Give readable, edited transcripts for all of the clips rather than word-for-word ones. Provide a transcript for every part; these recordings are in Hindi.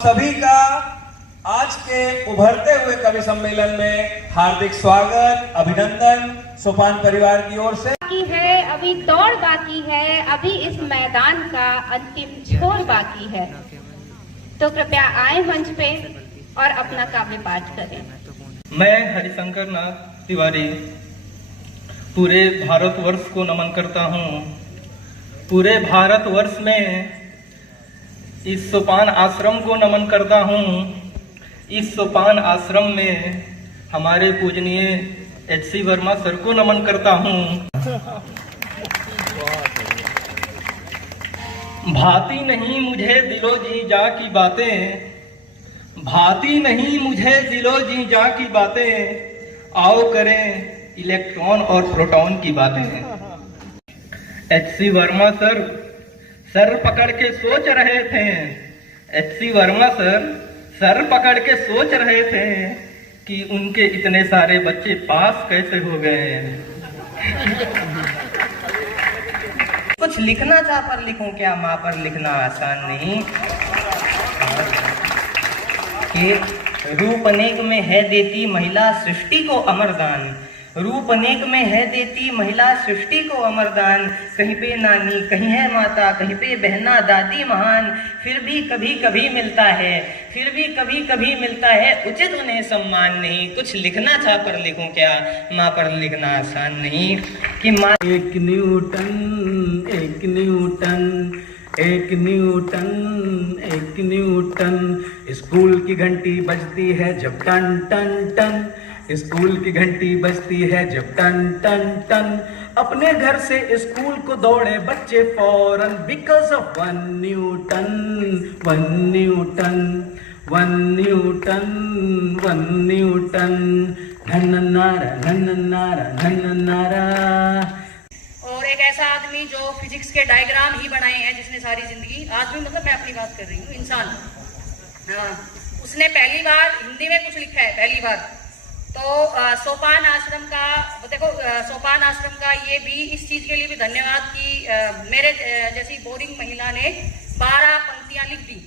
सभी का आज के उभरते हुए कवि सम्मेलन में हार्दिक स्वागत, अभिनंदन सोपान परिवार की ओर से। बाकी है, अभी दौड़ बाकी है, अभी इस मैदान का अंतिम छोर बाकी है, तो कृपया आए मंच पे और अपना काव्य पाठ करें। मैं हरिशंकर नाथ तिवारी पूरे भारतवर्ष को नमन करता हूँ। पूरे भारतवर्ष में इस सोपान आश्रम को नमन करता हूँ। इस सोपान आश्रम में हमारे पूजनीय H.C. वर्मा सर को नमन करता हूँ। भाती नहीं मुझे दिलो जी जा की बातें, भाती नहीं मुझे दिलो जी जा की बातें, आओ करें इलेक्ट्रॉन और प्रोटॉन की बातें। H.C. वर्मा सर पकड़ के सोच रहे थे। H.C. वर्मा सर पकड़ के सोच रहे थे कि उनके इतने सारे बच्चे पास कैसे हो गए। कुछ लिखना था पर लिखूं क्या, माँ पर लिखना आसान नहीं। कि रूप अनेक में है देती महिला सृष्टि को अमरदान, रूप अनेक में है देती महिला सृष्टि को अमरदान। कहीं पे नानी, कहीं है माता, कहीं पे बहना दादी महान, फिर भी कभी कभी मिलता है, फिर भी कभी कभी मिलता है उचित उन्हें सम्मान नहीं। कुछ लिखना था पर लिखूं क्या, माँ पर लिखना आसान नहीं। कि माँ एक न्यूटन एक न्यूटन एक न्यूटन एक न्यूटन, स्कूल की घंटी बजती है जब टन टन टन, स्कूल की घंटी बजती है जब टन टन टन, अपने घर से स्कूल को दौड़े बच्चे फौरन, because of one Newton one Newton one Newton one Newton. धन नारा धन नारा धन नारा। और एक ऐसा आदमी जो फिजिक्स के डायग्राम ही बनाए हैं, जिसने सारी जिंदगी, आदमी मतलब मैं अपनी बात कर रही हूँ, इंसान, उसने पहली बार हिंदी में कुछ लिखा है, पहली बार। तो सोपान आश्रम का देखो, सोपान आश्रम का ये भी इस चीज के लिए भी धन्यवाद कि मेरे जैसी बोरिंग महिला ने 12 पंक्तियां लिख दी।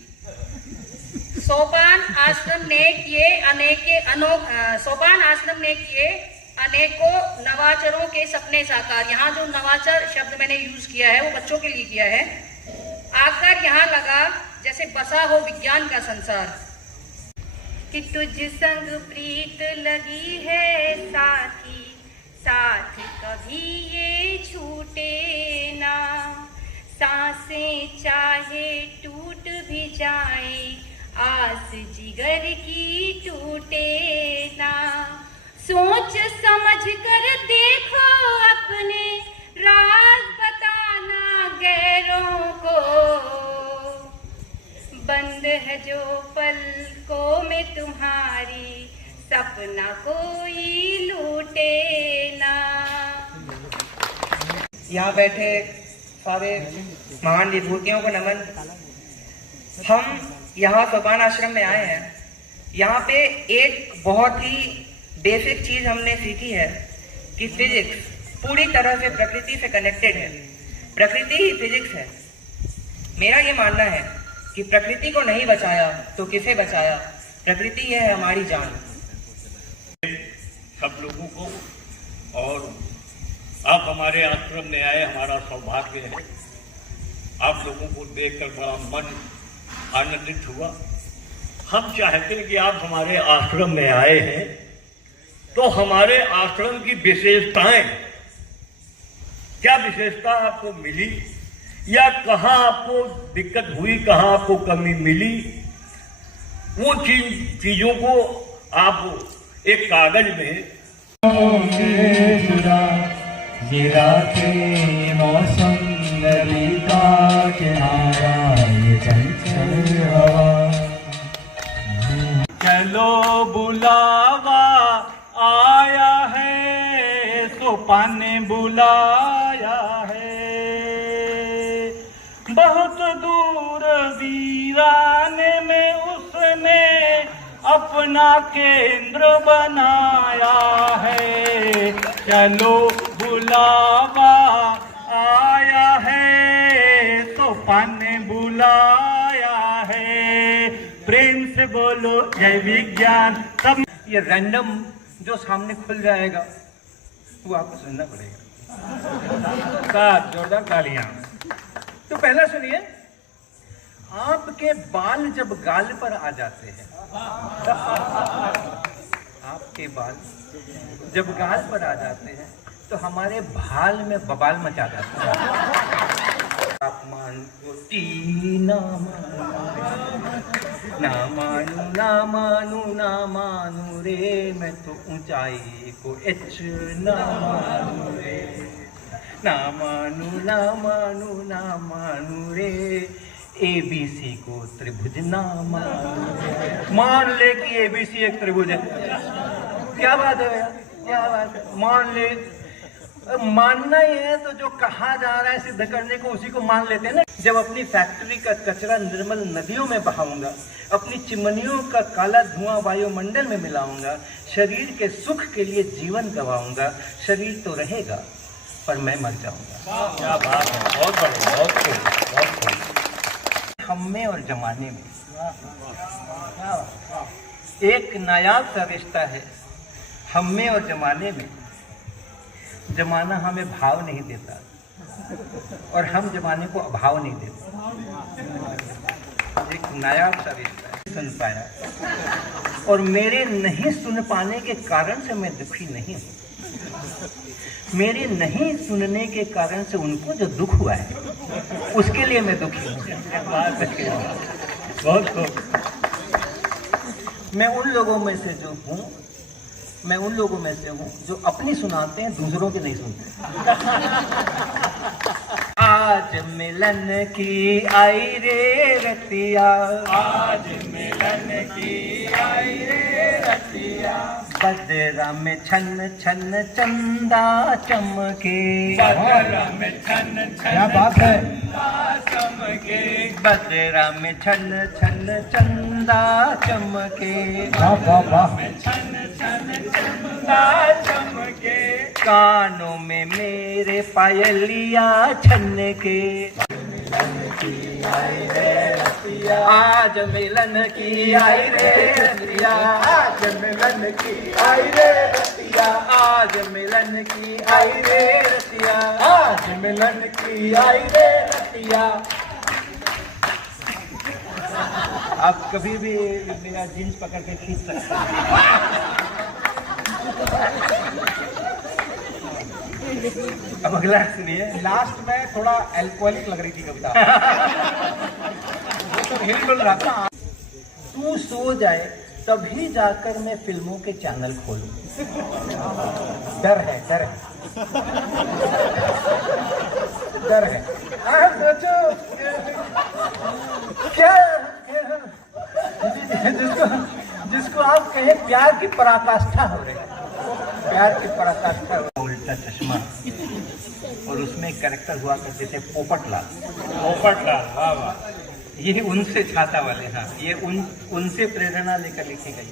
सोपान आश्रम ने किए सोपान आश्रम ने किए अनेकों नवाचारों के सपने साकार। यहाँ जो नवाचार शब्द मैंने यूज किया है वो बच्चों के लिए किया है। आकर यहाँ लगा जैसे बसा हो विज्ञान का संसार, कि तुझ संग प्रीत लगी है साथी, साथ कभी ये छूटे ना, सांसें चाहे टूट भी जाए, आस जिगर की टूटे ना। सोच समझ कर देखो अपने राज, बताना गैरों को, बंद है जो पलकों में तुम्हारी, सपना कोई लूटे ना। यहाँ बैठे सारे महान विभूतियों को नमन। हम यहाँ सोपान आश्रम में आए हैं। यहाँ पे एक बहुत ही बेसिक चीज हमने सीखी है कि फिजिक्स पूरी तरह से प्रकृति से कनेक्टेड है। प्रकृति ही फिजिक्स है। मेरा ये मानना है कि प्रकृति को नहीं बचाया तो किसे बचाया, प्रकृति है हमारी जान। सब लोगों को, और आप हमारे आश्रम में आए, हमारा सौभाग्य है। आप लोगों को देखकर बड़ा मन आनंदित हुआ। हम चाहते हैं कि आप हमारे आश्रम में आए हैं तो हमारे आश्रम की विशेषताएं, क्या विशेषता आपको मिली या कहाँ आपको दिक्कत हुई, कहाँ आपको कमी मिली, वो चीजों को आप एक कागज में ये रातें मौसम नदी का किनारा, ये चंचल हवा, चलो बुलावा आया है, सोपान ने बुलाया है। बहुत दूर वीराने में उसने अपना केंद्र बनाया है, चलो बुलावा आया है, सोपान ने बुलाया है। प्रेम से बोलो जय विज्ञान। सब ये रैंडम जो सामने खुल जाएगा वो आपको सुनना पड़ेगा। साथ जोरदार तालियां। तो पहला सुनिए, आपके बाल जब गाल पर आ जाते हैं, आपके बाल जब गाल पर आ जाते हैं तो हमारे भाल में बवाल मचा जाता है। तापमान को टी ना मानू रे, मैं तो ऊंचाई को एच ना मानू रे, ना मानू रे, ABC को त्रिभुज ना मानू। मान ले कि ABC एक त्रिभुज है। क्या बात है भैया, क्या बात है। मान ले, मानना ही है तो जो कहा जा रहा है सिद्ध करने को उसी को मान लेते हैं ना। जब अपनी फैक्ट्री का कचरा निर्मल नदियों में बहाऊंगा, अपनी चिमनियों का काला धुआं वायुमंडल में मिलाऊंगा, शरीर के सुख के लिए जीवन गवाऊंगा, शरीर तो रहेगा पर मैं मर जाऊंगा। क्या बात है, बहुत बढ़िया, बहुत खूब, बहुत खूब। हम में और जमाने में एक नायाब सा रिश्ता है। हम में और जमाने में, जमाना हमें भाव नहीं देता और हम जमाने को अभाव नहीं देते। एक नायाब सा रिश्ता है। सुन पाया, और मेरे नहीं सुन पाने के कारण से मैं दुखी नहीं हूँ। मेरे नहीं सुनने के कारण से उनको जो दुख हुआ है उसके लिए मैं दुखी हूँ। बहुत खूब। मैं उन लोगों में से जो हूँ, मैं उन लोगों में से हूँ जो अपनी सुनाते हैं, दूसरों की नहीं सुनते। आज मिलन की आई रे रतिया, आज मिलन की आई रे रतिया, बदरा में छन छन चंदा चमके, बदरा में छन छन क्या बात है चमके, बदरा में छन छन चंदा चमके, वाह छन छन चंदा चमके, कानों में मेरे पायलिया छन के। आज मिलन की आई रे रतिया, आज मिलन की आई रे रतिया, आज मिलन की आई रे रतिया, आज मिलन की आई रे रतिया। आप कभी भी मेरा जींस पकड़ के खींच सकते हैं। अब अगला सुनिए। लास्ट में थोड़ा एल्कोहलिक लग रही थी कविता। तो हिल रहा था। तू सो जाए तभी जाकर मैं फिल्मों के चैनल खोलूं। डर है, डर है, डर है। आप सोचो क्या, जिसको आप कहें प्यार की पराकाष्ठा हो रही है, प्यार की पराकाष्ठा। उल्टा चश्मा, और उसमें कैरेक्टर हुआ करते थे पोपटलाल। पोपटलाल, वाह वाह। ये उनसे छाता वाले, हाँ, ये उनसे प्रेरणा लेकर लिखी गई।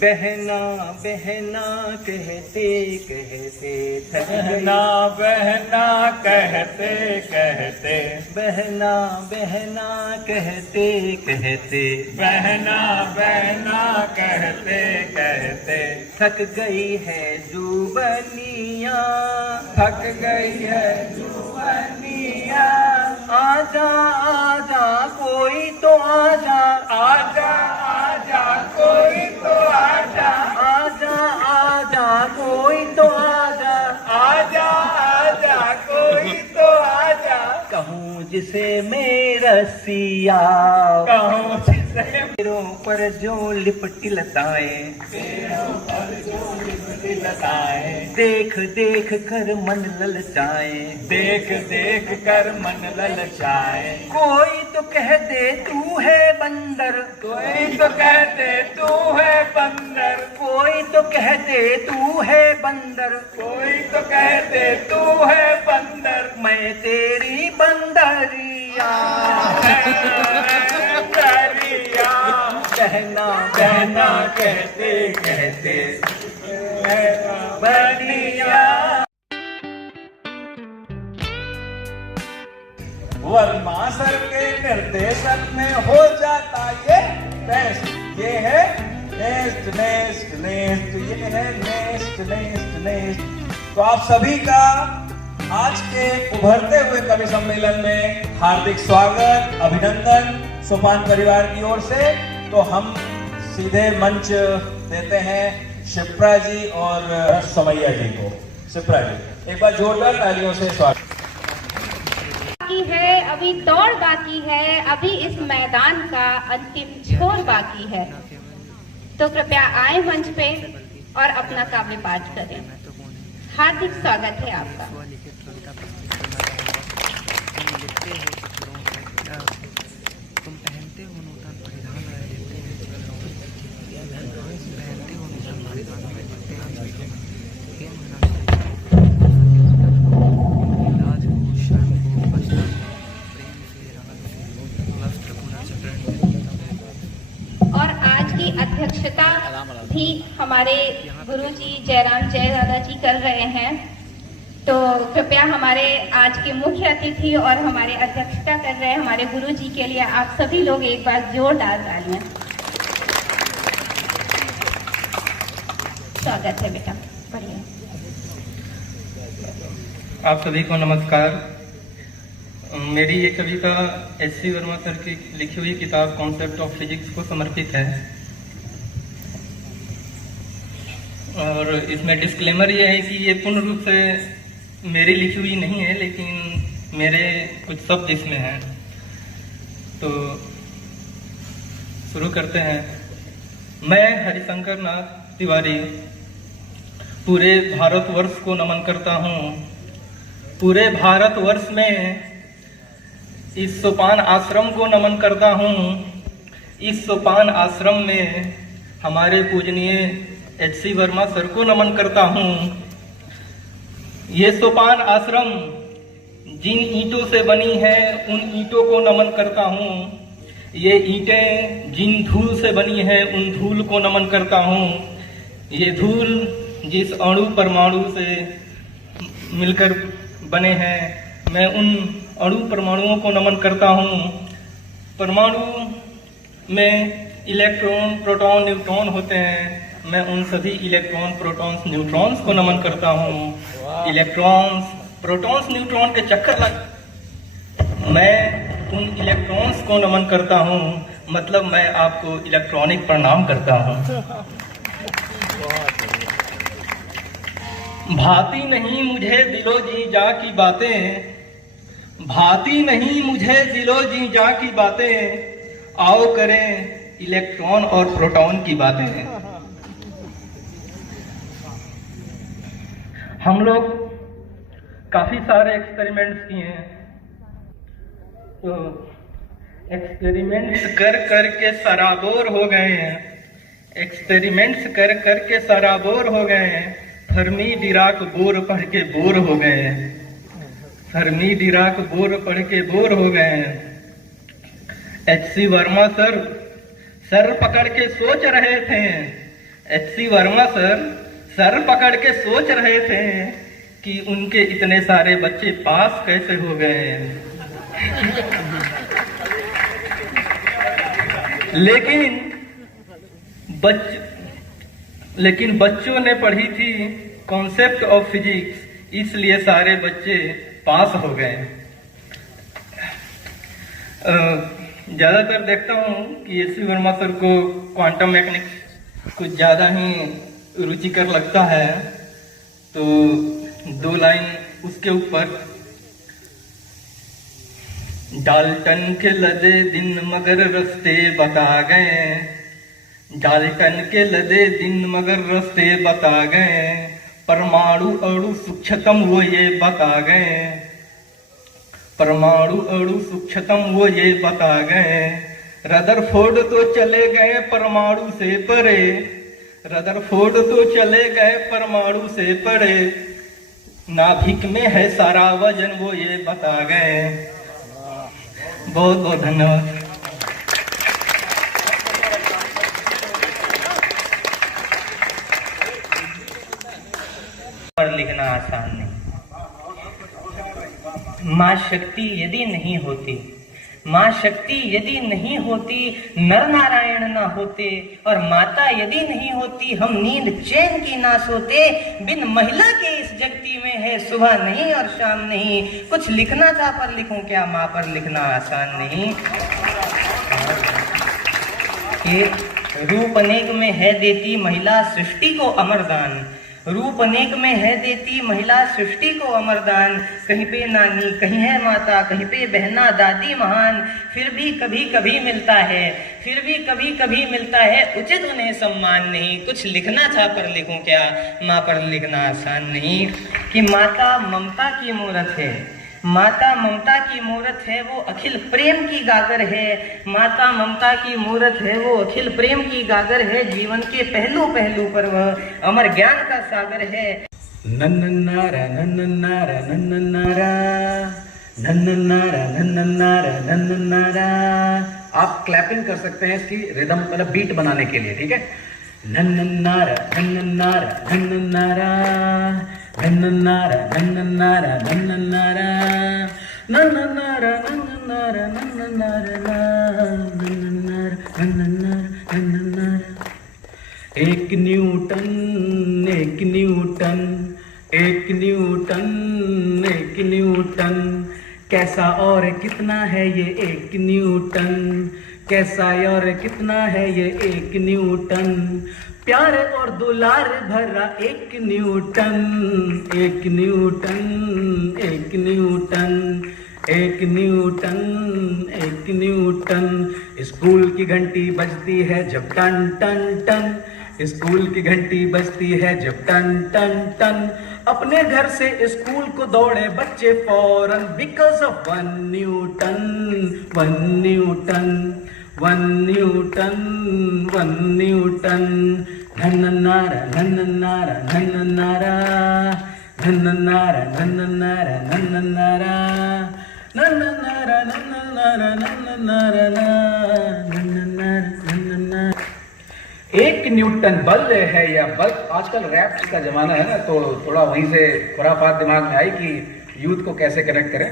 बहना बहना कहते कहते थक गई, बहना बहना कहते कहते, बहना बहना कहते कहते, बहना बहना कहते कहते, थक गई है जुबनिया, थक गई है जुबानिया। आजा आजा कोई तो आजा, आजा आजा कोई तो आजा, आजा आजा कोई तो आजा, आजा आजा कोई तो आजा। कहूँ जिसे मेरा सिया, कहूँ जिसे पैरों पर जो लिपटी लताएं, लगाए, देख देख कर मन ललचाए, देख देख कर मन ललचाए। कोई तो कह दे तू है बंदर, कोई तो कहते तू है बंदर, कोई तो कह दे तू है बंदर, कोई तो कहते तू है बंदर। मैं तेरी बंदरिया, बंदरिया। कहना कहना कहते कहते बनिया। वर्मा सर के निर्देशन में हो जाता ये टेस्ट। ये है नेस्ट नेस्ट नेस्ट, ये है नेस्ट नेस्ट नेस्ट। तो आप सभी का आज के उभरते हुए कवि सम्मेलन में हार्दिक स्वागत, अभिनंदन सोपान परिवार की ओर से। तो हम सीधे मंच देते हैं शिप्रा जी और समैया जी को। शिप्रा जी, एक बार जोरदार तालियों से स्वागत। बाकी है, अभी दौड़ बाकी है, अभी इस मैदान का अंतिम छोर बाकी है। तो कृपया आए मंच पे और अपना काव्य पाठ करें। हार्दिक स्वागत है आपका। तुम पहनते हो नूतन परिधान पहनते हो नूतन परिधान इलाज को शर्म को बचना प्रेम से राहत से वस्त्र पुनर्चक्रण। और आज की अध्यक्षता भी हमारे गुरुजी जयराम जयदादा जी कर रहे हैं। तो कृपया हमारे आज के मुख्य अतिथि और हमारे अध्यक्षता कर रहे हमारे गुरुजी के लिए आप सभी लोग एक बार जोरदार तालियां। स्वागत है बेटा, बढ़िया। आप सभी को नमस्कार। मेरी ये कविता एच.सी. वर्मा सर की लिखी हुई किताब कॉन्सेप्ट ऑफ फिजिक्स को समर्पित है। और इसमें डिस्क्लेमर ये है कि ये पूर्ण रूप से मेरी लिखी हुई नहीं है, लेकिन मेरे कुछ शब्द इसमें हैं। तो शुरू करते हैं। मैं हरिशंकर नाथ तिवारी पूरे भारतवर्ष को नमन करता हूँ। पूरे भारतवर्ष में इस सोपान आश्रम को नमन करता हूँ। इस सोपान आश्रम में हमारे पूजनीय एच.सी. वर्मा सर को नमन करता हूँ। ये सोपान आश्रम जिन ईंटों से बनी है उन ईंटों को नमन करता हूँ। ये ईंटें जिन धूल से बनी है उन धूल को नमन करता हूँ। ये धूल जिस अणु परमाणु से मिलकर बने हैं, मैं उन अणु परमाणुओं को नमन करता हूँ। परमाणु में इलेक्ट्रॉन, प्रोटॉन, न्यूट्रॉन होते हैं। मैं उन सभी इलेक्ट्रॉन, प्रोटॉन्स, न्यूट्रॉन्स को नमन करता हूँ। इलेक्ट्रॉन्स, प्रोटॉन्स, न्यूट्रॉन के चक्कर लग मैं उन इलेक्ट्रॉन्स को नमन करता हूँ। मतलब मैं आपको इलेक्ट्रॉनिक प्रणाम करता हूँ। भाती नहीं मुझे दिलो जी जा की बातें, भाती नहीं मुझे दिलो जी जा की बातें, आओ करें इलेक्ट्रॉन और प्रोटॉन की बातें। हम लोग काफी सारे एक्सपेरिमेंट्स किए हैं। तो एक्सपेरिमेंट्स कर कर के सराबोर हो गए हैं। एक्सपेरिमेंट्स कर कर के सराबोर हो गए हैं। फर्मी डिराक बोर पढ़ के बोर हो गए हैं। फर्मी डिराक बोर पढ़ के बोर हो गए हैं। एच.सी. वर्मा सर सर पकड़ के सोच रहे थे। एच.सी. वर्मा सर पकड़ के सोच रहे थे कि उनके इतने सारे बच्चे पास कैसे हो गए हैं। लेकिन बच्चों ने पढ़ी थी कॉन्सेप्ट ऑफ फिजिक्स, इसलिए सारे बच्चे पास हो गए। ज्यादातर देखता हूँ कि एच.सी. वर्मा सर को क्वांटम मैकेनिक्स कुछ ज्यादा ही रुचिकर लगता है। तो दो लाइन उसके ऊपर। डाल्टन के लदे दिन मगर रास्ते बता गए, डाल्टन के लदे दिन मगर रास्ते बता गए, परमाणु अणु सूक्ष्मतम वो ये बता गए, परमाणु अणु सूक्ष्मतम वो ये बता गए। रदरफोर्ड तो चले गए परमाणु से परे, रदरफोर्ड तो चले गए परमाणु से परे, नाभिक में है सारा वजन वो ये बता गए। बहुत बहुत धन्यवाद। लिखना आसान नहीं। माँ शक्ति यदि नहीं होती, माँ शक्ति यदि नहीं होती, नर नारायण ना होते, और माता यदि नहीं होती, हम नींद चैन की ना सोते। बिन महिला के इस जगती में है सुबह नहीं और शाम नहीं। कुछ लिखना था पर लिखूं क्या, माँ पर लिखना आसान नहीं। कि रूप अनेक में है देती महिला सृष्टि को अमरदान, रूप अनेक में है देती महिला सृष्टि को अमरदान। कहीं पे नानी, कहीं है माता, कहीं पे बहना दादी महान। फिर भी कभी कभी मिलता है, फिर भी कभी कभी मिलता है उचित उन्हें सम्मान नहीं। कुछ लिखना था पर लिखूं क्या, माँ पर लिखना आसान नहीं। कि माता ममता की मूरत है, माता ममता की मूरत है, वो अखिल प्रेम की गागर है। माता ममता की मूरत है, वो अखिल प्रेम की गागर है। जीवन के पहलू पहलू पर वह अमर ज्ञान का सागर है। नन्ननारा नन्ननारा नन्ननारा नन्ननारा नन्ननारा नन्ननारा। आप क्लैपिंग कर सकते हैं इसकी रिदम, मतलब बीट बनाने के लिए, ठीक है। नन्ननारा नन्ननारा नन्ननारा नन्ननारा नन्ननारा नन्ननारा नन्ननारा नन्ननारा नन्ननारा नन्ननारा नन्ननारा। एक न्यूटन एक न्यूटन एक न्यूटन एक न्यूटन, कैसा और कितना है ये एक न्यूटन, कैसा और कितना है ये एक न्यूटन। प्यार और दुलार भरा एक न्यूटन, एक न्यूटन एक न्यूटन एक न्यूटन एक न्यूटन। स्कूल की घंटी बजती है जब टन टन टन, स्कूल की घंटी बजती है जब टन टन टन। अपने घर से स्कूल को दौड़े बच्चे फौरन, because of 1 newton 1 newton 1 newton 1 newton. नन्ननारा नन्ननारा नन्ननारा नन्ननारा नन्ननारा नन्ननारा नन्ननारा नन्ननारा नन्ननारा नन्ननारा। एक न्यूटन बल है या बल्ब। आजकल रैप का जमाना है ना, तो थोड़ा वहीं से खुराफात दिमाग में आई कि यूथ को कैसे कनेक्ट करें।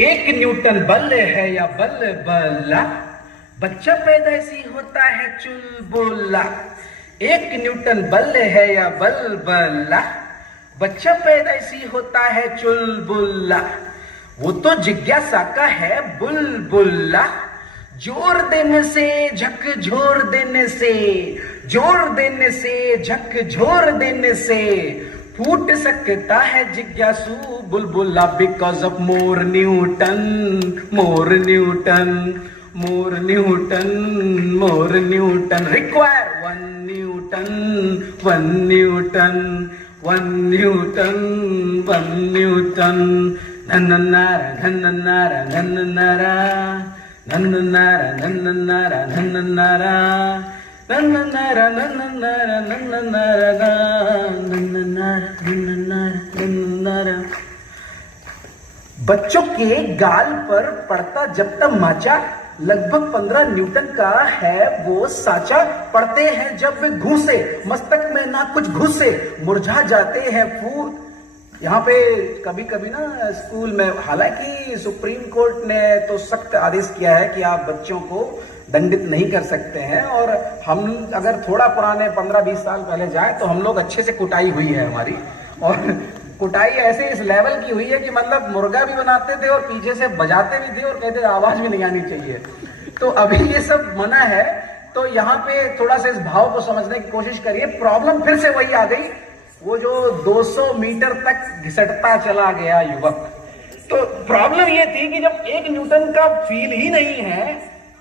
एक न्यूटन बल है या बल बल्ला, बच्चा पैदाइशी होता है चुलबुला। एक न्यूटन बल है या बल बल्ला, बच्चा पैदाइशी होता है चुलबुला। वो तो जिज्ञासा का है बुलबुला। जोर देने से झकझोर देने से, जोर देने से झकझोर देने से फूट सकता है जिज्ञासु बुलबुला। Because of more newton more newton more newton more newton. Require 1 newton 1 newton 1 newton 1 newton. नन्ननारा नन्ननारा नन्ननारा नन्ननारा नन्ननारा नन्ननारा नन्ननारा नन्ननारा नन्ननारा नन्ननारा नन्ननारा नन्ननारा। बच्चों के गाल पर पड़ता जब तक माचा, लगभग 15 न्यूटन का है वो साचा। पढ़ते हैं जब घूसे, मस्तक में ना कुछ घुसे, मुरझा जाते हैं फूल। यहाँ पे कभी कभी ना स्कूल में, हालांकि सुप्रीम कोर्ट ने तो सख्त आदेश किया है कि आप बच्चों को दंडित नहीं कर सकते हैं, और हम अगर थोड़ा पुराने 15-20 साल पहले जाए तो हम लोग अच्छे से कुटाई हुई है हमारी। और कुटाई ऐसे इस लेवल की हुई है कि मतलब मुर्गा भी बनाते थे और पीछे से बजाते भी थे और कहते आवाज भी नहीं आनी चाहिए। तो अभी ये सब मना है, तो यहाँ पे थोड़ा सा इस भाव को समझने की कोशिश करिए। प्रॉब्लम फिर से वही आ गई, वो जो 200 मीटर तक घिसटता चला गया युवक। तो प्रॉब्लम ये थी कि जब 1 न्यूटन का फील ही नहीं है,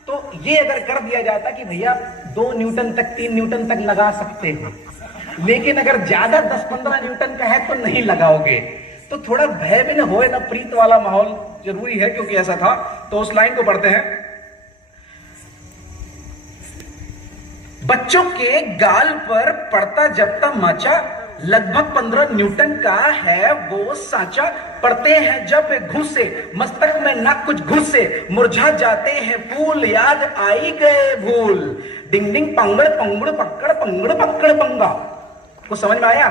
तो ये अगर कर दिया जाता कि भैया 2 न्यूटन तक 3 न्यूटन तक लगा सकते हो, लेकिन अगर ज्यादा 10-15 न्यूटन का है तो नहीं लगाओगे। तो थोड़ा भय भी न होए ना प्रीत वाला माहौल जरूरी है, क्योंकि ऐसा था। तो उस लाइन को पढ़ते हैं। बच्चों के गाल पर पड़ता जब तक माचा, लगभग 15 न्यूटन का है वो साचा। पढ़ते हैं जब घुसे, मस्तक में ना कुछ घुसे, मुरझा जाते हैं फूल, याद आई गए भूल। डिंग डिंग पंगड़ पंगड़ पकड़ पंगा। कुछ समझ में आया?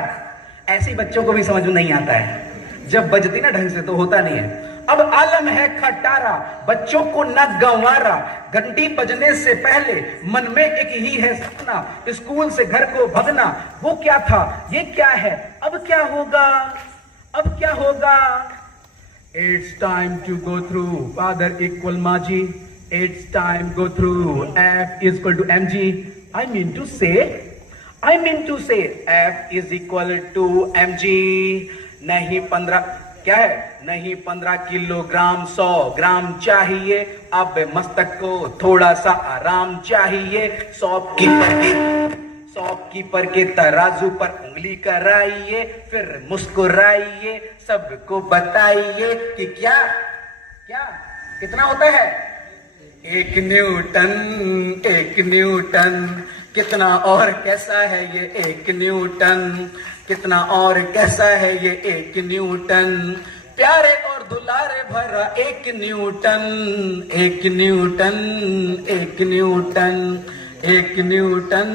ऐसे बच्चों को भी समझ में नहीं आता है, जब बजती ना ढंग से तो होता नहीं है। अब आलम है खटारा, बच्चों को न गंवारा। घंटी बजने से पहले मन में एक ही है सपना, स्कूल से घर को भगना। वो क्या था, ये क्या है, अब क्या होगा, अब क्या होगा। It's time to go through father equal Maji. It's time go through F is equal to mg. I mean to say F is equal to mg. नहीं 15 क्या है, नहीं 15 किलोग्राम 100 ग्राम चाहिए। अब मस्तक को थोड़ा सा आराम चाहिए। शॉपकीपर के तराजू पर उंगली कराइए, फिर मुस्कुराइए, सबको बताइए कि क्या क्या कितना होता है। 1 न्यूटन कितना और कैसा है ये 1 न्यूटन, कितना और कैसा है ये 1 न्यूटन। प्यारे और दुलारे भरा 1 newton, 1 newton, 1 newton, 1 newton,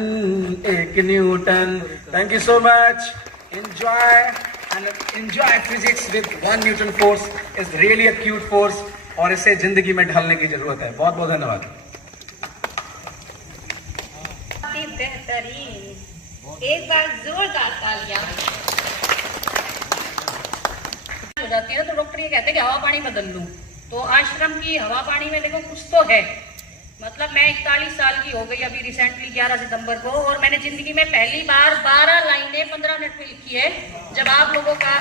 1 Newton. Thank you so much. Enjoy physics with 1 Newton force is really a cute force और इसे जिंदगी में ढालने की जरूरत है। बहुत बहुत धन्यवाद। बेहतरीन, एक बार जोरदार तालियां। हो जाती है तो डॉक्टर ये कहते हैं कि हवा पानी बदल लूं, तो आश्रम की हवा पानी में देखो कुछ तो है। मतलब मैं 41 साल की हो गई अभी रिसेंटली 11 सितंबर को, और मैंने जिंदगी में पहली बार 12 लाइनें 15 मिनट में लिखी है। जब आप लोगों का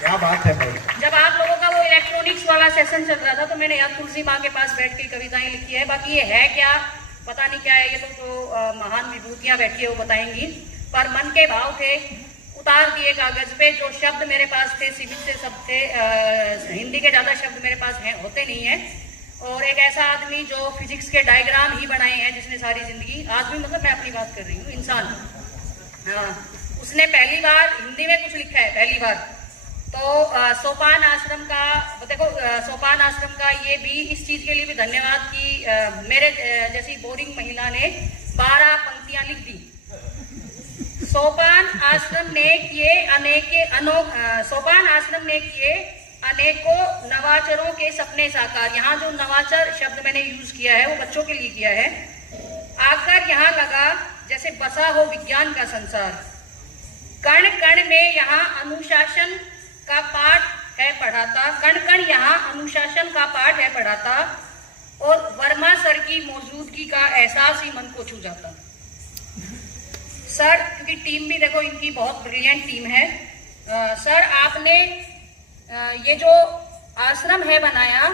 क्या बात है भाई, जब आप लोगों का वो इलेक्ट्रॉनिक्स वाला सेशन चल रहा था तो मैंने याद तुलसी माँ के पास बैठ के कविताएं लिखी है। बाकी ये है क्या पता नहीं क्या है, ये तो महान विभूतियां बैठी है वो बताएंगी। पर मन के भाव थे, उतार दिए कागज पे। जो शब्द मेरे पास थे सिविल से सब थे, हिंदी के ज्यादा शब्द मेरे पास हैं होते नहीं है। और एक ऐसा आदमी जो फिजिक्स के डायग्राम ही बनाए हैं जिसने सारी जिंदगी, आदमी मतलब मैं अपनी बात कर रही हूँ, इंसान, उसने पहली बार हिंदी में कुछ लिखा है पहली बार। तो सोपान आश्रम का देखो, सोपान आश्रम का ये भी इस चीज के लिए भी धन्यवाद कि मेरे जैसी बोरिंग महिला ने 12 पंक्तियां लिख दी। सोपान आश्रम ने किए अनेकों नवाचरों के सपने साकार। यहाँ जो नवाचर शब्द मैंने यूज किया है वो बच्चों के लिए किया है। आकर यहाँ लगा जैसे बसा हो विज्ञान का संसार, कण कण में यहाँ अनुशासन का पाठ है पढ़ाता, कण कण यहाँ अनुशासन का पाठ है पढ़ाता, और वर्मा सर की मौजूदगी का एहसास ही मन को छू जाता। सर, क्योंकि टीम भी देखो इनकी बहुत ब्रिलियंट टीम है। सर आपने ये जो आश्रम है बनाया,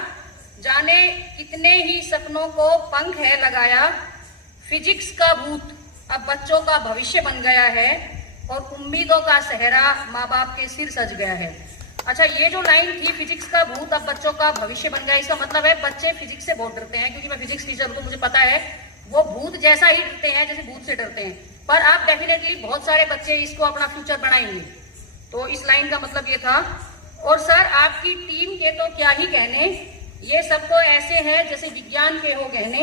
जाने कितने ही सपनों को पंख है लगाया। फिजिक्स का भूत अब बच्चों का भविष्य बन गया है, और उम्मीदों का सहरा माँ बाप के सिर सज गया है। अच्छा, ये जो लाइन थी फिजिक्स का भूत अब बच्चों का भविष्य बन गया, इसका मतलब है बच्चे फिजिक्स से बहुत डरते हैं। क्योंकि मैं फिजिक्स टीचर हूं तो मुझे पता है वो भूत जैसा ही डरते हैं जैसे भूत से डरते हैं। पर आप डेफिनेटली बहुत सारे बच्चे इसको अपना फ्यूचर बनाएंगे। तो इस लाइन का मतलब ये था। और सर आपकी टीम के तो क्या ही कहने, ये सब तो ऐसे हैं जैसे विज्ञान के हो गहने।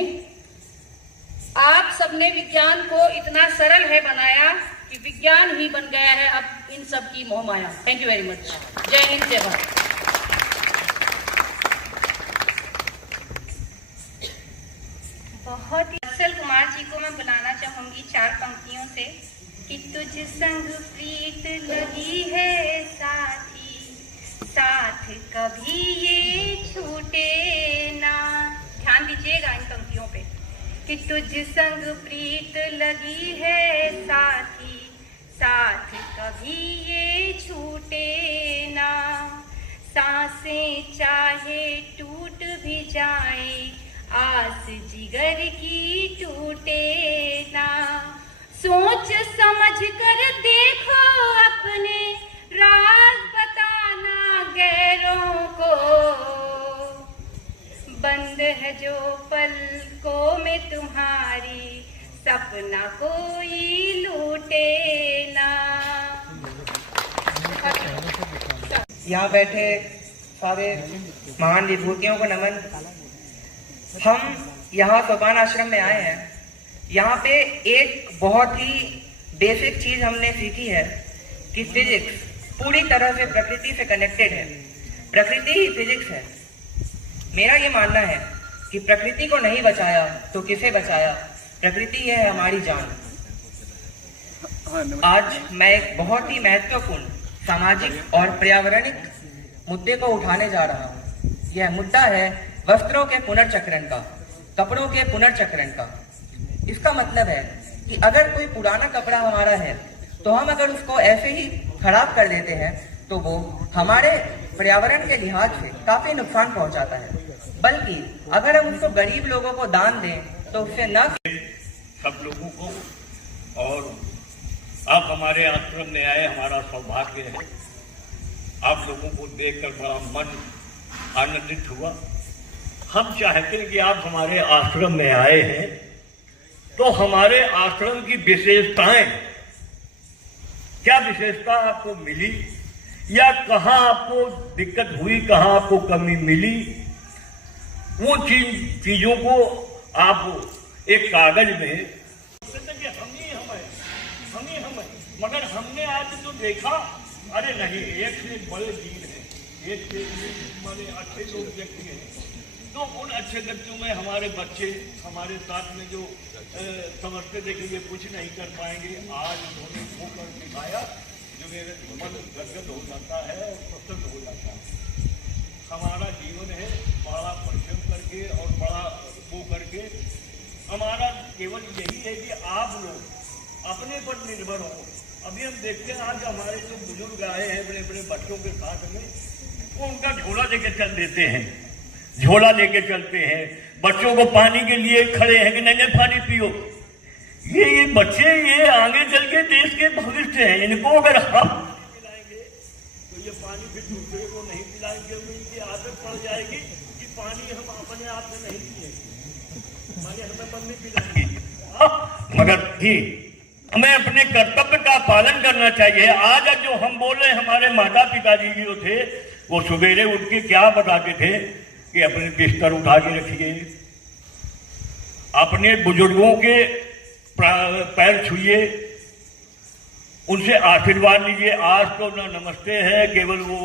आप सबने विज्ञान को इतना सरल है बनाया कि विज्ञान ही बन गया है अब इन सब की मोह माया। Thank you very much. जय हिंद, जय भारत। बहुत ही अफसल कुमार जी को मैं बुलाना चाहूंगी 4 पंक्तियों से कि तुझ संग प्रीत लगी है साथी, साथ कभी ये छूटे ना। ध्यान दीजिएगा इन पंक्तियों पे कि तुझ संग प्रीत लगी है साथी, साथ कभी ये छूटे ना। सांसें चाहे टूट भी जाए, आस जिगर की टूटे ना। सोच समझ कर देखो अपने राज बताना गैरों को, बंद है जो पलकों में तुम्हारी, सपना कोई लूटे ना। यहाँ बैठे सारे महान विभूतियों को नमन। हम यहाँ सोपान आश्रम में आए हैं। यहाँ पे एक बहुत ही बेसिक चीज हमने सीखी है कि फिजिक्स पूरी तरह से प्रकृति से कनेक्टेड है। प्रकृति ही फिजिक्स है। मेरा ये मानना है कि प्रकृति को नहीं बचाया तो किसे बचाया, प्रकृति है हमारी जान। आज मैं एक बहुत ही महत्वपूर्ण सामाजिक और पर्यावरणिक मुद्दे को उठाने जा रहा हूँ। यह मुद्दा है वस्त्रों के पुनर्चक्रण का, कपड़ों के पुनर्चक्रण का। इसका मतलब है कि अगर कोई पुराना कपड़ा हमारा है तो हम अगर उसको ऐसे ही खराब कर देते हैं तो वो हमारे पर्यावरण के लिहाज से काफी नुकसान पहुंचाता है। बल्कि अगर हम उसको गरीब लोगों को दान दें तो उससे न सब लोगों को, और आप हमारे आश्रम में आए, हमारा सौभाग्य है। आप लोगों को देखकर बड़ा मन आनंदित हुआ। हम चाहते हैं कि आप हमारे आश्रम में आए हैं तो हमारे आश्रम की विशेषताएं, क्या विशेषता आपको मिली या कहाँ आपको दिक्कत हुई, कहाँ आपको कमी मिली, वो चीजों को आप एक कागज में हम है, मगर हमने आज तो देखा, अरे नहीं, एक से बड़े दिन है, एक से बड़े अच्छे लोग व्यक्ति हैं। तो उन अच्छे व्यक्तियों में हमारे बच्चे हमारे साथ में जो समझते थे कि ये कुछ नहीं कर पाएंगे, आज उन्होंने वो कर दिखाया जो मेरे मन गदगद हो जाता है और प्रसन्न हो जाता है। हमारा जीवन है बड़ा परिश्रम करके और बड़ा वो करके। हमारा केवल यही है कि आप लोग अपने पर निर्भर हो। अभी हम देखते हैं आज हमारे जो बुजुर्ग आए हैं बड़े बड़े बच्चों के साथ में, वो उनका झोला लेके चल देते हैं, झोला लेके चलते हैं। बच्चों को पानी के लिए खड़े हैं कि नहीं पानी पियो। ये बच्चे ये आगे चल के देश के भविष्य हैं। इनको अगर हम पिलाएंगे तो ये पानी फिर दूसरे को नहीं पिलाएंगे, इनकी आदत पड़ जाएगी कि पानी हम अपने आप से नहीं पिएंगे, पानी हमें नहीं पिलाएंगे। मगर ही हमें अपने कर्तव्य का पालन करना चाहिए। आज जो हम बोल रहे हैं, हमारे माता पिताजी जो थे वो सवेरे उठ के क्या बताते थे कि अपने बिस्तर उठा के रखिए, अपने बुजुर्गों के पैर छुइए, उनसे आशीर्वाद लीजिए। आज तो न नमस्ते है, केवल वो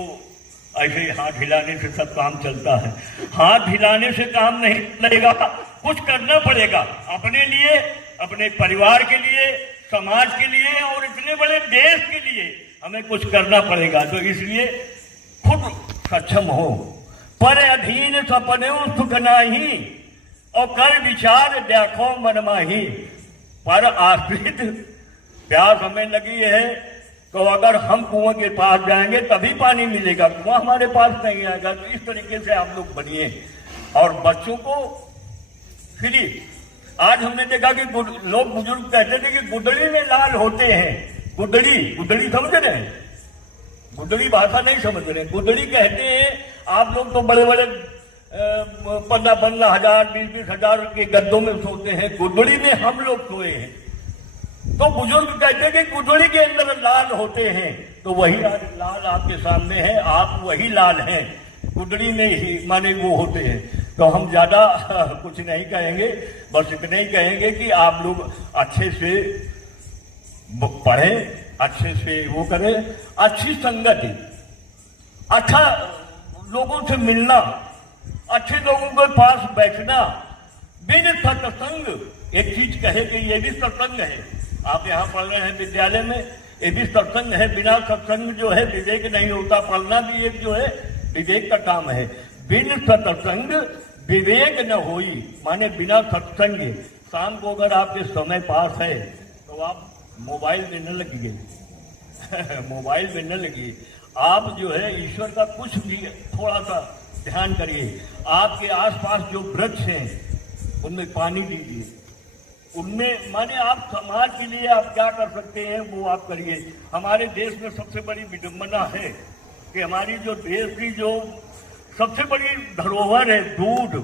ऐसे ही हाथ हिलाने से सब काम चलता है। हाथ हिलाने से काम नहीं चलेगा, कुछ करना पड़ेगा अपने लिए, अपने परिवार के लिए, समाज के लिए और इतने बड़े देश के लिए हमें कुछ करना पड़ेगा। तो इसलिए खुद सक्षम हो। पर अधीन सपने सुख नाही और कर विचार देखो मनमाही। पर आश्रित प्यास हमें लगी है तो अगर हम कुआं के पास जाएंगे तभी पानी मिलेगा, कुआं हमारे पास नहीं आएगा। तो इस तरीके से आप लोग बनिए। और बच्चों को फ्री, आज हमने देखा कि लोग बुजुर्ग कहते थे कि गुदड़ी में लाल होते हैं। गुदड़ी समझ रहे हैं? गुदड़ी भाषा नहीं समझ रहे। गुदड़ी कहते हैं, आप लोग तो बड़े बड़े 15-15 हजार 20-20 हजार के गद्दों में सोते हैं, गुदड़ी में हम लोग सोए हैं। तो बुजुर्ग कहते हैं कि गुदड़ी के अंदर लाल होते हैं। तो वही आज लाल आपके सामने है, आप वही लाल हैं, गुदड़ी में ही माने वो होते हैं। तो हम ज्यादा कुछ नहीं कहेंगे, बस इतने ही कहेंगे कि आप लोग अच्छे से पढ़ें, अच्छे से वो करें, अच्छी संगति, अच्छा लोगों से मिलना, अच्छे लोगों के पास बैठना, बिन सत्संग। एक चीज कहे कि ये भी सत्संग है। आप यहाँ पढ़ रहे हैं विद्यालय में, ये भी सत्संग है। बिना सत्संग जो है विवेक नहीं होता। पढ़ना भी एक जो है विवेक का काम है। बिन सत्संग विवेक न होई, माने बिना सत्संग। शाम को अगर आपके समय पास है तो आप मोबाइल में न लगिए मोबाइल में न लगिए। आप जो है ईश्वर का कुछ भी थोड़ा सा ध्यान करिए। आपके आसपास जो वृक्ष हैं उनमें पानी दीजिए, उनमें माने आप समाज के लिए आप क्या कर सकते हैं वो आप करिए। हमारे देश में सबसे बड़ी विडंबना है कि हमारी जो देश की जो सबसे बड़ी धरोहर है दूध।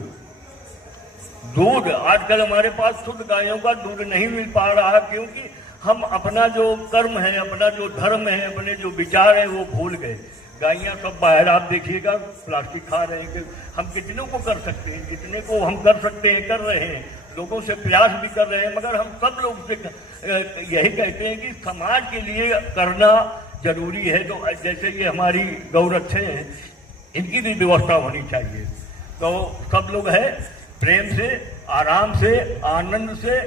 आजकल हमारे पास शुद्ध गायों का दूध नहीं मिल पा रहा, क्योंकि हम अपना जो कर्म है, अपना जो धर्म है, अपने जो विचार है वो भूल गए। गायियां सब बाहर आप देखिएगा प्लास्टिक खा रहे हैं। कि हम कितनों को कर सकते हैं, जितने को हम कर सकते हैं कर रहे हैं, लोगों से प्रयास भी कर रहे हैं। मगर हम सब लोग से यही कहते हैं कि समाज के लिए करना जरूरी है। तो जैसे ये हमारी गौरक्षे हैं, इनकी भी व्यवस्था होनी चाहिए। तो सब लोग है प्रेम से, आराम से, आनंद से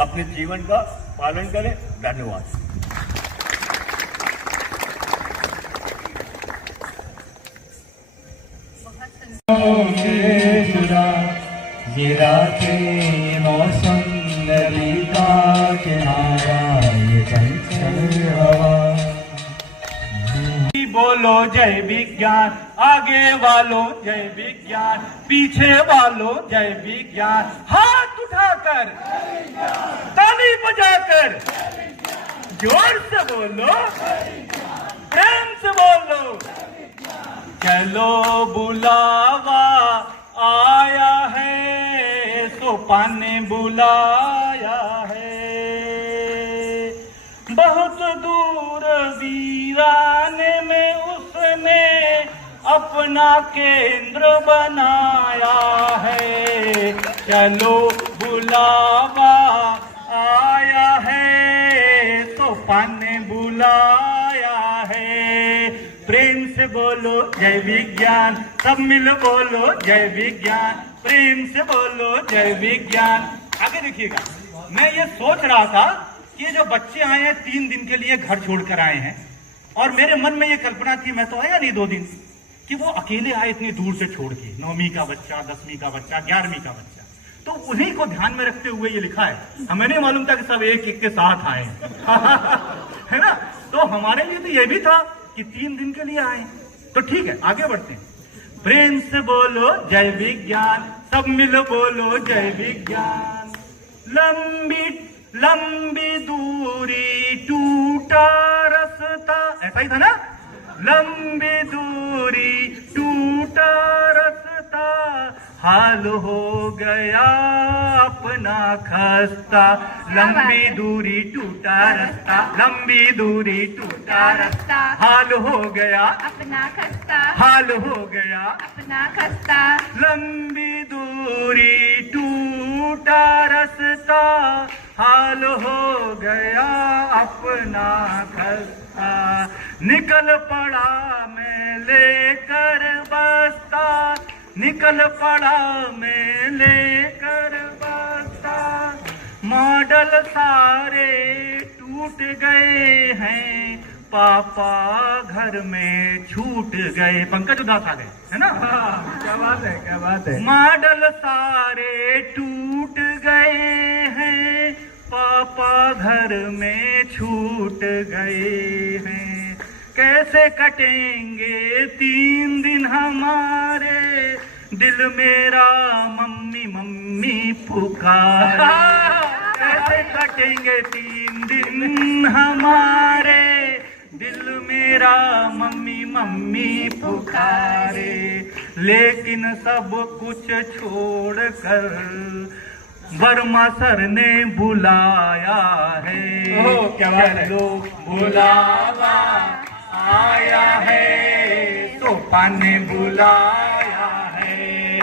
अपने जीवन का पालन करें। धन्यवाद। ये रातें मौसम नदी का किनारा, ये चंचल हवा। बोलो जय विज्ञान, आगे वालों जय विज्ञान, पीछे वालों जय विज्ञान। हाथ उठाकर, ताली बजाकर, जोर से बोलो, प्रेम से बोलो। चलो बुलावा आया है, सोपान ने बुलाया है। बहुत दूर वीराने में उसने अपना केंद्र बनाया है। चलो बुलावा आया है, सोपान ने बुलाया है। प्रेम से बोलो जय विज्ञान, सब मिल बोलो जय विज्ञान, प्रेम से बोलो जय विज्ञान। आगे देखिएगा, मैं ये सोच रहा था कि जो बच्चे आए हैं 3 दिन के लिए घर छोड़कर आए हैं, और मेरे मन में ये कल्पना थी, मैं तो आया नहीं 2 दिन, कि वो अकेले आए इतनी दूर से छोड़ के। 9वीं का बच्चा, 10वीं का बच्चा, 11वीं का बच्चा, तो उन्हीं को ध्यान में रखते हुए ये लिखा है। हमें नहीं मालूम था कि सब एक एक के साथ आए है ना। तो हमारे लिए तो ये भी था कि 3 दिन के लिए आए। तो ठीक है, आगे बढ़ते हैं। प्रेम से बोलो जय विज्ञान, सब मिलो बोलो जय विज्ञान। लंबी लंबी दूरी टूटा रास्ता, ऐसा ही था ना। लंबी दूरी टूटा रास्ता, हाल हो गया अपना खस्ता। लंबी दूरी टूटा रास्ता, लंबी दूरी टूटा रास्ता, हाल हो गया अपना खस्ता, हाल हो गया अपना खस्ता। लंबी दूरी टूटा रास्ता, हाल हो गया अपना खस्ता। निकल पड़ा मैं लेकर बस्ता, निकल पड़ा मैं लेकर बस्ता। मॉडल सारे टूट गए हैं, पापा घर में छूट गए। पंकज उदास आ गए, है ना। क्या बात है, क्या बात है। मॉडल सारे टूट गए हैं, पापा घर में छूट गए हैं। कैसे कटेंगे 3 दिन हमारे, दिल मेरा मम्मी मम्मी पुकारे। कैसे कटेंगे 3 दिन हमारे, दिल मेरा मम्मी मम्मी पुकारे। लेकिन सब कुछ छोड़कर वर्मा सर ने बुलाया है। क्या बात है। बुलावा आया है, सोपान ने बुलाया है।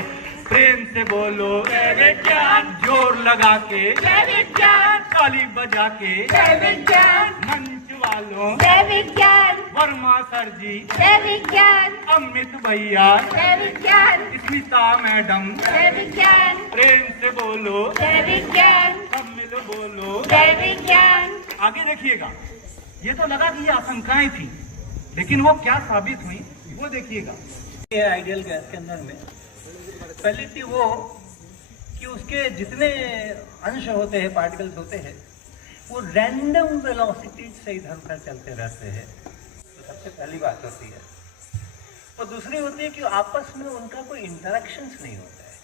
प्रेम से बोलो जय विज्ञान, जोर लगा के जय विज्ञान, ताली बजा के जय विज्ञान, मंच वालों जय विज्ञान, वर्मा सर जी, जय विज्ञान, अमित भैया, जय विज्ञान, स्मिता मैडम, जय विज्ञान। प्रेम से बोलो जय विज्ञान, सब मिलो बोलो जय विज्ञान। आगे देखिएगा, ये तो लगा कि ये आशंकाएं थी, लेकिन वो क्या साबित हुई वो देखिएगा। ये आइडियल गैस के अंदर में पहली थी वो कि उसके जितने अंश होते हैं, पार्टिकल्स होते हैं, वो रैंडम वेलोसिटी से इधर उधर चलते रहते हैं। तो सबसे पहली बात होती है। और दूसरी होती है कि आपस में उनका कोई इंटरेक्शंस नहीं होता है,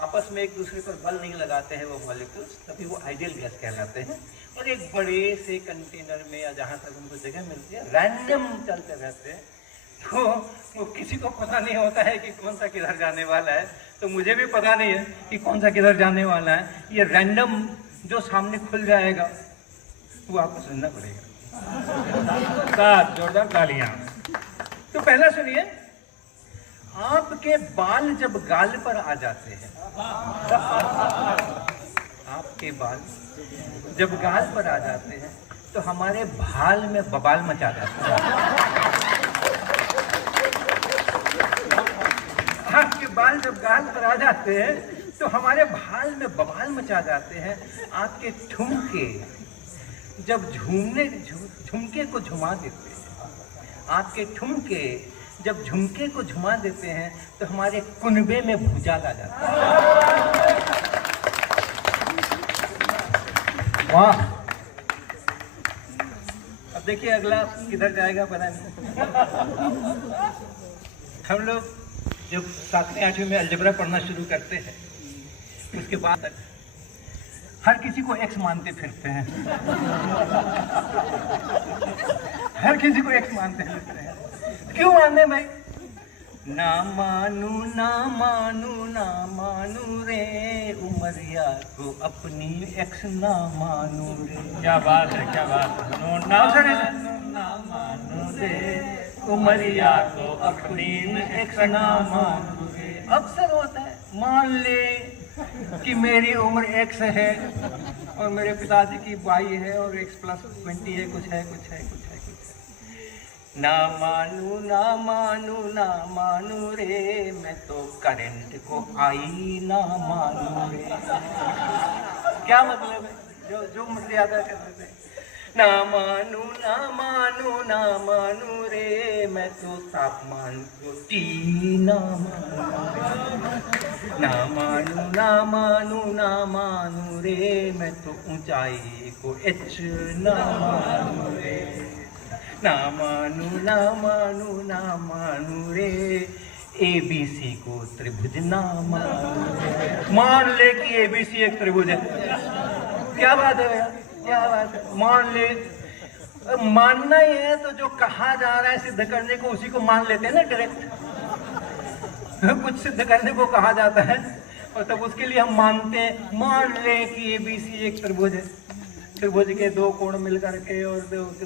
आपस में एक दूसरे पर बल नहीं लगाते हैं वो मॉलिक्यूल्स, तभी वो आइडियल गैस कहलाते हैं। और एक बड़े से कंटेनर में या जहाँ तक उनको जगह मिलती है, रैंडम चलते रहते हैं। तो वो किसी को पता नहीं होता है कि कौन सा किधर जाने वाला है। तो मुझे भी पता नहीं है कि कौन सा किधर जाने वाला है। ये रैंडम जो सामने खुल जाएगा वो आपको सुनना पड़ेगा। साथ जोरदार तालियां। तो पहला सुनिए, आपके बाल जब गाल पर आ जाते हैं, आपके बाल जब गाल पर आ जाते हैं तो हमारे भाल में बवाल मचा जाता है। बाल जब गाल पर आ जाते हैं तो हमारे बाल में बवाल मचा जाते हैं। आपके ठुमके जब झुमके को झुमा देते हैं, आपके ठुमके जब झुमके को झुमा देते हैं तो हमारे कुनबे में भूचाल आ जाता है। वाह! अब देखिए अगला किधर जाएगा पता नहीं। हम लोग जब 7वीं 8वीं में अलजेब्रा पढ़ना शुरू करते हैं उसके बाद हर किसी को एक्स मानते फिरते हैं। हर किसी को एक्स मानते फिरते हैं। क्यों मानते भाई? ना मानू ना मानू ना मानू रे, उमरिया को अपनी एक्स ना मानू रे। क्या बात है, क्या बात है। नो ना मानू ना मानू रे, उमरिया को अपनी एक्स ना मानू रे। अक्सर होता है, मान ले कि मेरी उम्र एक्स है और मेरे पिताजी की वाई है और x+20 है, कुछ है, कुछ है, कुछ है, कुछ है। ना मानू ना मानू ना मानू रे, मैं तो करंट को आई ना मानू रे। क्या मतलब है? जो मर्यादा करते थे। ना मानू ना मानू ना मानू रे, मैं तो तापमान को T ना मानू। ना मानू ना मानू ना मानू रे, मैं तो ऊंचाई को H ना मानू रे। ना मानू ना मानू ना मानू रे, ABC को त्रिभुज ना मानू। मान ले कि ABC एक त्रिभुज है। क्या बात है भैया, क्या बात है। मान ले, मानना ही है तो जो कहा जा रहा है सिद्ध करने को उसी को मान लेते हैं ना डायरेक्ट। कुछ सिद्ध करने को कहा जाता है और तब उसके लिए हम मानते हैं। मान ले कि ABC एक त्रिभुज है, त्रिभुज के 2 कोण मिलकर के और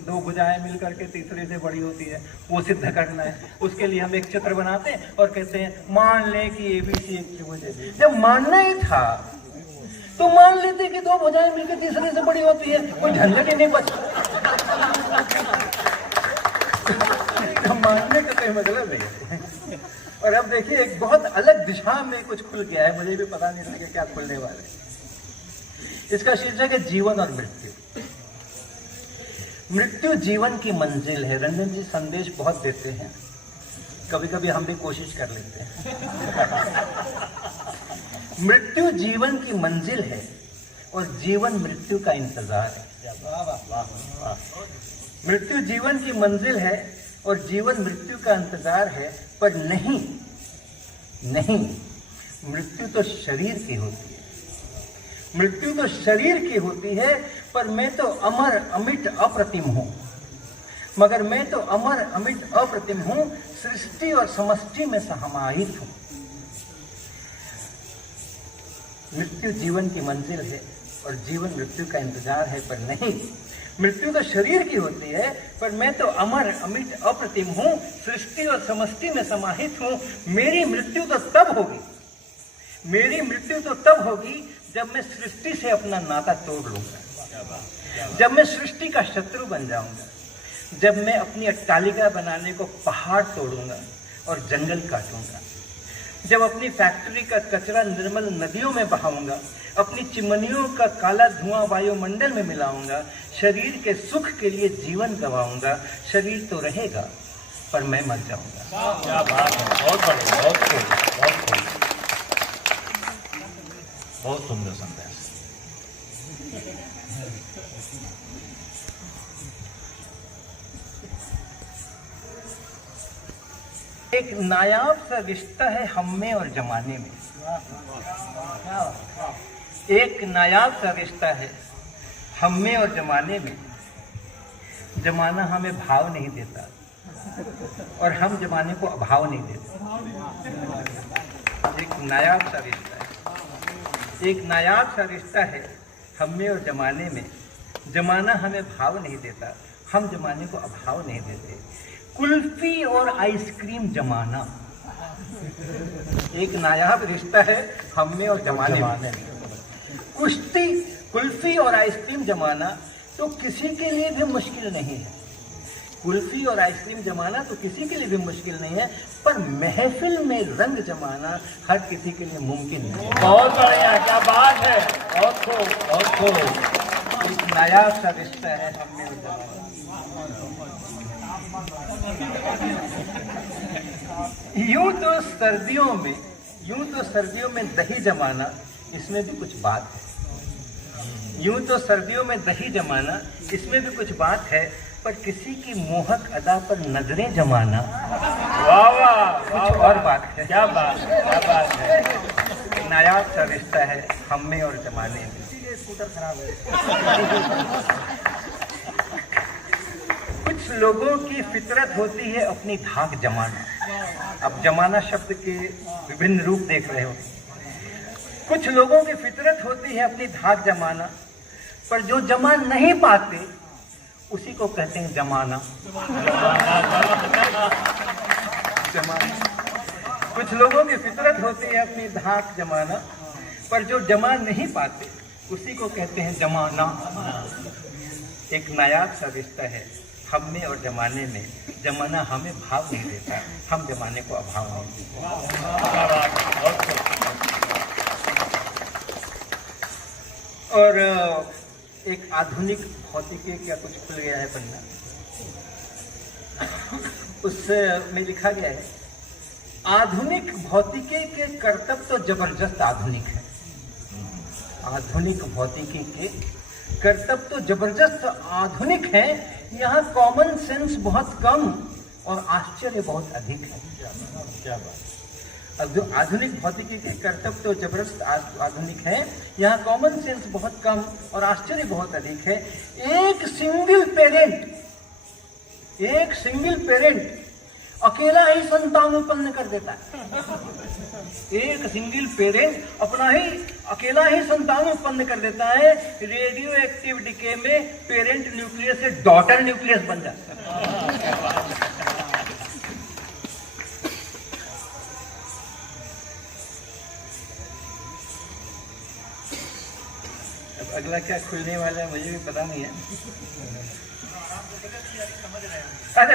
2 भुजाएं मिलकर के तीसरे से बड़ी होती है, वो सिद्ध करना है। उसके लिए हम एक चित्र बनाते हैं और कहते हैं मान ले कि ABC एक त्रिभुज है। जब मानना ही था तो मान लेते कि 2 भुजाएं मिलकर तीसरे से बड़ी होती है, कोई झंझट ही नहीं बचता। मानने का कोई मतलब नहीं। और अब देखिए एक बहुत अलग दिशा में कुछ खुल गया है, मुझे भी पता नहीं था कि क्या खुलने वाला है। इसका शीर्षक है जीवन और मृत्यु। मृत्यु जीवन की मंजिल है। रंजन जी संदेश बहुत देते हैं, कभी कभी हम भी कोशिश कर लेते हैं। मृत्यु जीवन की मंजिल है और जीवन मृत्यु का इंतजार है। मृत्यु जीवन की मंजिल है और जीवन मृत्यु का इंतजार है, पर नहीं, मृत्यु तो शरीर की होती है। मृत्यु तो शरीर की होती है, पर मैं तो अमर अमिट अप्रतिम हूं। मगर मैं तो अमर अमिट अप्रतिम हूं, सृष्टि और समष्टि में समाहित हूं। मृत्यु जीवन की मंजिल है और जीवन मृत्यु का इंतजार है, पर नहीं, मृत्यु तो शरीर की होती है, पर मैं तो अमर अमिट अप्रतिम हूं, सृष्टि और समष्टि में समाहित हूं। मेरी मृत्यु तो तब होगी, मेरी मृत्यु तो तब होगी जब मैं सृष्टि से अपना नाता तोड़ लूंगा, जब मैं सृष्टि का शत्रु बन जाऊंगा, जब मैं अपनी अट्टालिका बनाने को पहाड़ तोड़ूंगा और जंगल काटूंगा, जब अपनी फैक्ट्री का कचरा निर्मल नदियों में बहाऊंगा, अपनी चिमनियों का काला धुआं वायुमंडल में मिलाऊंगा, शरीर के सुख के लिए जीवन गवाऊंगा। शरीर तो रहेगा पर मैं मर जाऊंगा। क्या बात है, बहुत बढ़िया, बहुत खूब, बहुत खूब, बहुत सुंदर संदेश। एक नायाब सा रिश्ता है हम में और जमाने में। एक नायाब सा रिश्ता है हम में और जमाने में। जमाना हमें भाव नहीं देता और हम जमाने को अभाव नहीं देते। एक नायाब सा रिश्ता है, एक नायाब सा रिश्ता है हम में और जमाने में। जमाना हमें भाव नहीं देता, हम जमाने को अभाव नहीं देते। कुल्फी और आइसक्रीम जमाना एक नायाब रिश्ता है हम में और जमाने में। कुश्ती, कुल्फी और आइसक्रीम जमाना तो किसी के लिए भी मुश्किल नहीं है। कुल्फी और आइसक्रीम जमाना तो किसी के लिए भी मुश्किल नहीं है, पर महफिल में रंग जमाना हर किसी के लिए मुमकिन नहीं है। बहुत बढ़िया, क्या बात है, बहुत खूब, बहुत खूब। एक नया सा रिश्ता है हम में और जमाना। यूं तो सर्दियों में दही जमाना, इसमें भी कुछ बात है। यूं तो सर्दियों में दही जमाना, इसमें भी कुछ बात है, पर किसी की मोहक अदा पर नजरें जमाना, वाह वाह, कुछ और बात है। क्या बात है, क्या बात है। नया सा रिश्ता है हम में और जमाने में। स्कूटर खराब है। कुछ लोगों की फितरत होती है अपनी धाक जमाना। अब जमाना शब्द के विभिन्न रूप देख रहे हो। कुछ लोगों की फितरत होती है अपनी धाक जमाना, पर जो जमा नहीं पाते उसी को कहते हैं जमाना। कुछ लोगों की फितरत होती है अपनी धाक जमाना, पर जो जमा नहीं पाते उसी को कहते हैं जमाना। एक नायाब सा रिश्ता है हम में और जमाने में। जमाना हमें भाव नहीं देता, हम जमाने को अभाव नहीं देते। और एक आधुनिक भौतिकी क्या कुछ खुल गया है पन्ना, उसमें लिखा गया है, आधुनिक भौतिकी के कर्तव्य तो जबरदस्त आधुनिक है। आधुनिक भौतिकी के कर्तव्य तो जबरदस्त आधुनिक है। यहाँ कॉमन सेंस बहुत कम और आश्चर्य बहुत अधिक है। क्या बात। अब जो आधुनिक भौतिकी के कर्तव्य तो जबरदस्त आधुनिक है, यहाँ कॉमन सेंस बहुत कम और आश्चर्य बहुत अधिक है। एक सिंगल पेरेंट अकेला ही संतान उत्पन्न कर देता है। एक सिंगल पेरेंट अकेला ही संतान उत्पन्न कर देता है। रेडियो एक्टिव डिके में पेरेंट न्यूक्लियस से डॉटर न्यूक्लियस बन जाता है। अब अगला क्या खुलने वाला है मुझे भी पता नहीं है। अरे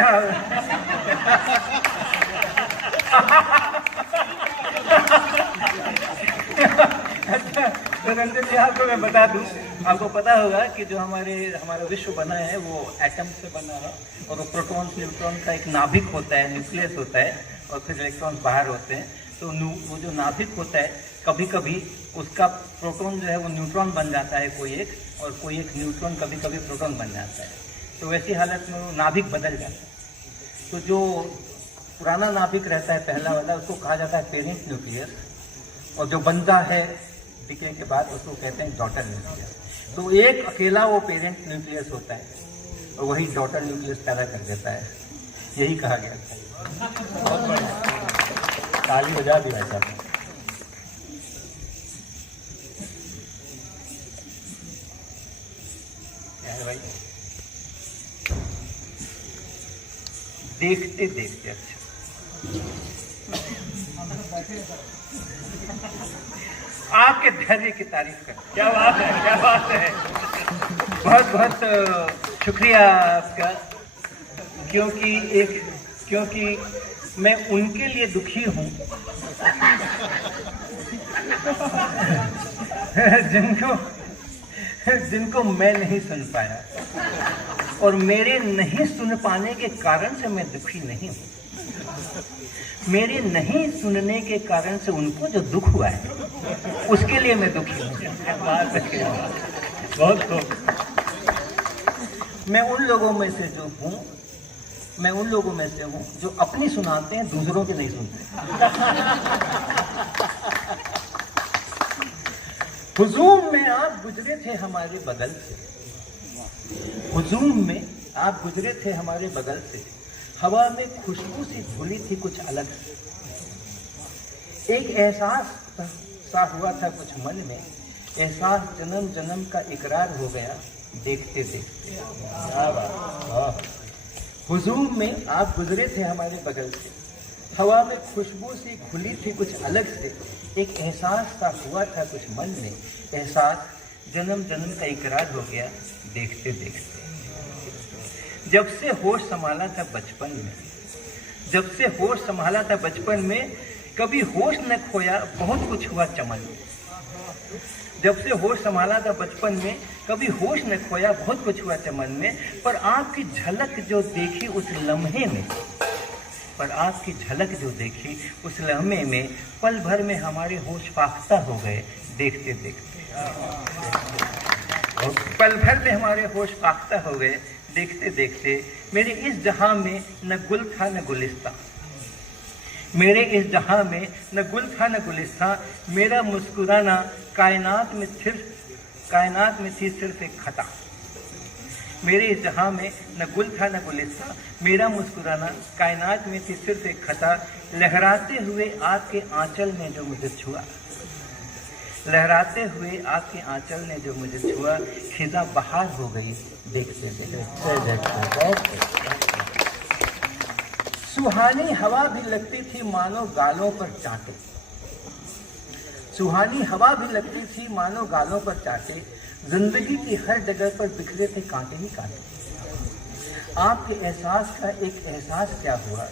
अच्छा, तो रंजन जी आपको मैं बता दूं, आपको पता होगा कि जो हमारा विश्व बना है वो एटम से बना है, और वो प्रोटॉन न्यूट्रॉन का एक नाभिक होता है, न्यूक्लियस होता है, और फिर इलेक्ट्रॉन्स बाहर होते हैं। तो वो जो नाभिक होता है, कभी कभी उसका प्रोटॉन जो है वो न्यूट्रॉन बन जाता है कोई एक, और कोई एक न्यूट्रॉन कभी कभी प्रोटॉन बन जाता है। तो वैसी हालत में वो नाभिक बदल जाता है। तो जो पुराना नाभिक रहता है पहला वाला, उसको कहा जाता है पेरेंट न्यूक्लियस, और जो बनता है डिके के बाद उसको कहते हैं डॉटर न्यूक्लियस। तो एक अकेला वो पेरेंट न्यूक्लियस होता है और वही डॉटर न्यूक्लियस पैदा कर देता है, यही कहा गया था। बहुत बढ़िया, ताली बजा दी भाई साहब। भाई देखते देखते अच्छा, आपके धैर्य की तारीफ कर। क्या बात है, क्या बात है। बहुत बहुत शुक्रिया आपका, क्योंकि मैं उनके लिए दुखी हूँ जिनको मैं नहीं सुन पाया, और मेरे नहीं सुन पाने के कारण से मैं दुखी नहीं हूँ। मेरे नहीं सुनने के कारण से उनको जो दुख हुआ है उसके लिए मैं दुखी हूँ। बहुत खूब। मैं उन लोगों में से हूँ जो अपनी सुनाते हैं, दूसरों की नहीं सुनते। हुजूम में आप गुजरे थे हमारे बगल से, हुजूम में आप गुजरे थे हमारे बगल से, हवा में खुशबू सी घुली थी कुछ अलग से। एक एहसास सा हुआ था कुछ मन में, एहसास जन्म जन्म का इकरार हो गया देखते देखते। हुजूम में आप गुजरे थे हमारे बगल से, हवा में खुशबू सी घुली थी कुछ अलग से। एक एहसास सा हुआ था कुछ मन में, एहसास जन्म जन्म का इकरार हो गया देखते देखते। जब से होश संभाला था बचपन में, जब से होश संभाला था बचपन में, कभी होश न खोया बहुत कुछ हुआ चमन में। जब से होश संभाला था बचपन में, कभी होश न खोया बहुत कुछ हुआ चमन में। पर आपकी झलक जो देखी उस लम्हे में, पर आपकी झलक जो देखी उस लम्हे में, पल भर में हमारे होश फाख्ता हो गए देखते देखते। और पल भर में हमारे होश फाख्ता हो गए देखते देखते। मेरे इस जहां में न गुल था न गुलिस्ता, मेरे इस जहां में न गुल था न गुलिस्ता। मेरा मुस्कुराना कायनात में थी सिर्फ एक खता। मेरे इस जहां में न गुल था न गुलिस्ता, मेरा मुस्कुराना कायनात में थी सिर्फ एक खता। लहराते हुए आपके आंचल ने जो मुझे छुआ, लहराते हुए आपके आंचल ने जो मुझे छुआ, खिजा बहार हो गई देखते देखते। सुहानी हवा भी लगती थी मानो गालों पर चांटे, सुहानी हवा भी लगती थी मानो गालों पर चांटे। जिंदगी की हर जगह पर बिखरे थे कांटे ही कांटे। आपके एहसास का एक एहसास क्या हुआ,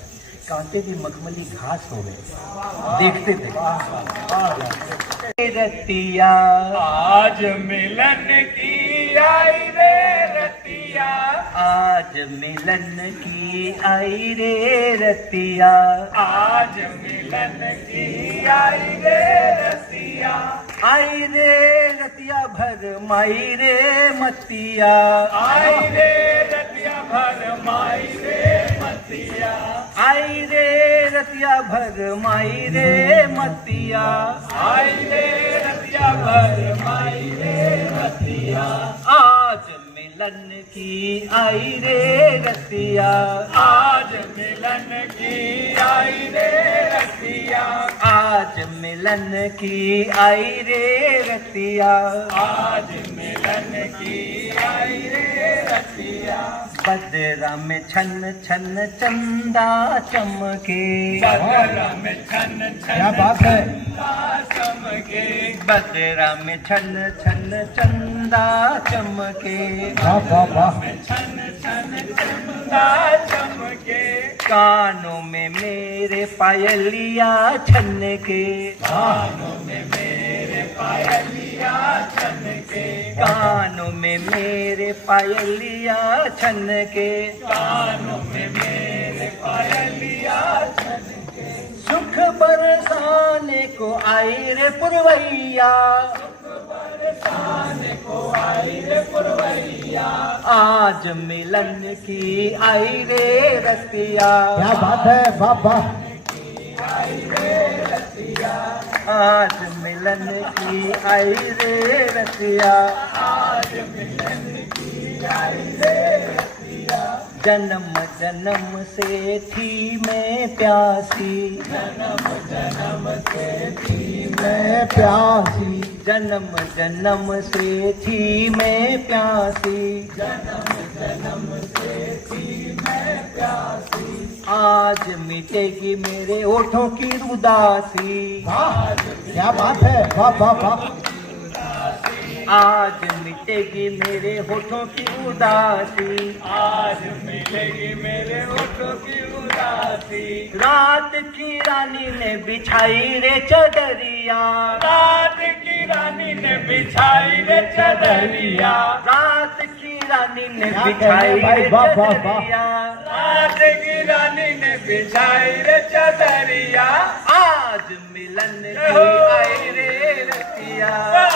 कांटे की मखमली घास हो गए देखते देखते। रतिया आज मिलन की आई रे रतिया, आज मिलन की आई रे रतिया, आज मिलन की आई रे रतिया। आई रे रतिया भर माई रे मतिया, आई रे रतिया भर माई रे मतिया, आई रे रतिया भर माई रे मतिया, आई रे रतिया भर माई रे मतिया। आज मिलन की आई रे रतिया, आज मिलन की आई रे रतिया, आज मिलन की आई रे रतिया, आज मिलन की आई रे रतिया। बदरा में छन छन चंदा चमके, बदरा में छन छन क्या बात है, चंदा चमके, बदरा में छन छन चंदा चमके। छन छन चंदा चमके, कानों में मेरे पायलिया छन के, कानों में मेरे पायलिया छन के, कानों में मेरे पायलिया छन के, कानों में मेरे पायलिया छन के। सुख बरसाने को आई रे पुरवैया, बरसाने को आई रे पुरवैया, आज मिलन की आई रे रतिया। क्या बात है बाबा। आई रे रतिया, आज मिलन की आई रे रतिया, आज मिलन की आई रे रतिया। जन्म जन्म से थी मैं प्यासी, जन्म जन्म से थी मैं प्यासी, जन्म जन्म से थी मैं प्यासी, जन्म जन्म से थी मैं प्यासी। आज मिटेगी मेरे होठों की उदासी, वाह क्या बात है, वाह वाह वाह। आज मिटेगी मेरे होठों की उदासी, आज मिलेगी मेरे होठों की उदासी। रात की रानी ने बिछाई रे चदरिया, रात की रानी ने बिछाई रे चदरिया, रात की रानी ने क्या बिछाई कहने भाई, रे वाह, वाह, वाह। चदरिया, रात की रानी ने बिछाई रे चदरिया। आज मिलन की आई रे रतिया,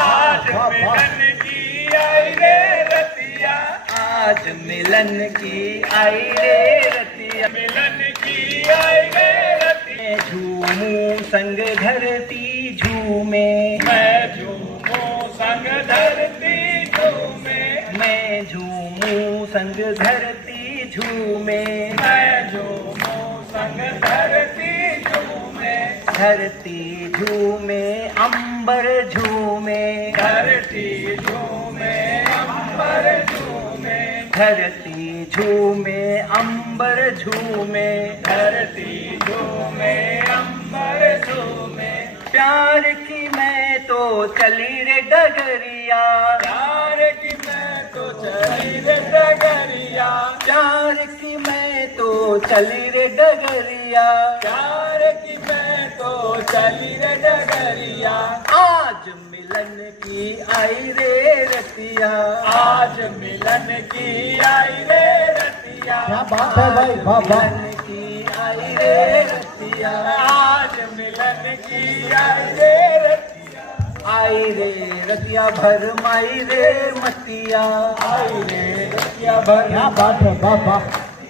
आज मिलन की आई रे रतिया, आज मिलन की आई रे रतिया। मिलन की आई रे रतिया। मैं झूमूं संग धरती झूमे, मैं झूमूं संग धरती झूमे, मैं झूमूं संग धरती झूमे, मैं झूमूं संग धरती झूमे, धरती झूमे अंबर झूमे, धरती झूमे अंबर झूमे, धरती झूमे अंबर झूमे, धरती झूमे अंबर झूमे। प्यार की मैं तो चली रे डगरिया, प्यार की मैं तो चली रे डगरिया, प्यार की मैं तो चली रे डगरिया, प्यार की मैं तो चली रे डगरिया, आज मिलन की आई रे रतिया, आज मिलन की आई रे रतिया, क्या बात है भाई, वाह वाह, मिलन की आई रे रतिया, आज मिलन की आई रे रतिया, आई रे रतिया भर माई रे मतिया, आई रे रतिया भर। क्या बात है, वाह वाह,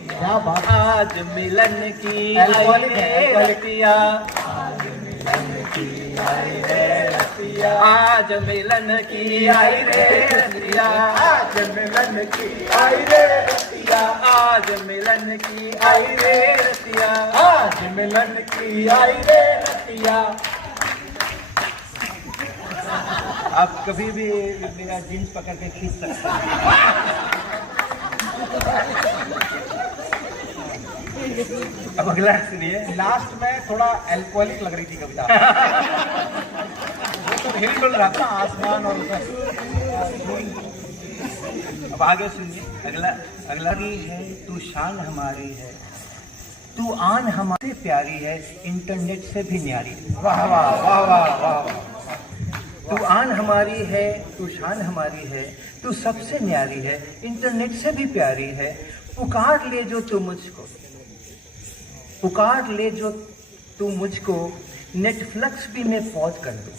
क्या बात, आज मिलन की आई रे रतिया, आई रे रतिया, आज मिलन की आई रे रतिया, आज मिलन की आई रे रतिया, आज मिलन की आई रे रतिया, आज मिलन की आई रे रतिया। आप कभी भी मेरा जीन्स पकड़ के खींच सकते हैं। अब अगला सुनिए। लास्ट में थोड़ा अल्कोहलिक लग रही थी कविता। वो तो हिल डुल रहा था आसमान और अब आगे सुनिए। अगला अगला है, तू शान हमारी है, तू आन हमारी प्यारी है, इंटरनेट से भी न्यारी। वाह वाह वाह वाह वाह। तू आन हमारी है, तू शान हमारी है, तू सबसे न्यारी है, इंटरनेट से भी प्यारी है, पुकार ले जो तू मुझको, पुकार ले जो तू मुझको, नेटफ्लिक्स भी मैं पॉज कर दूं।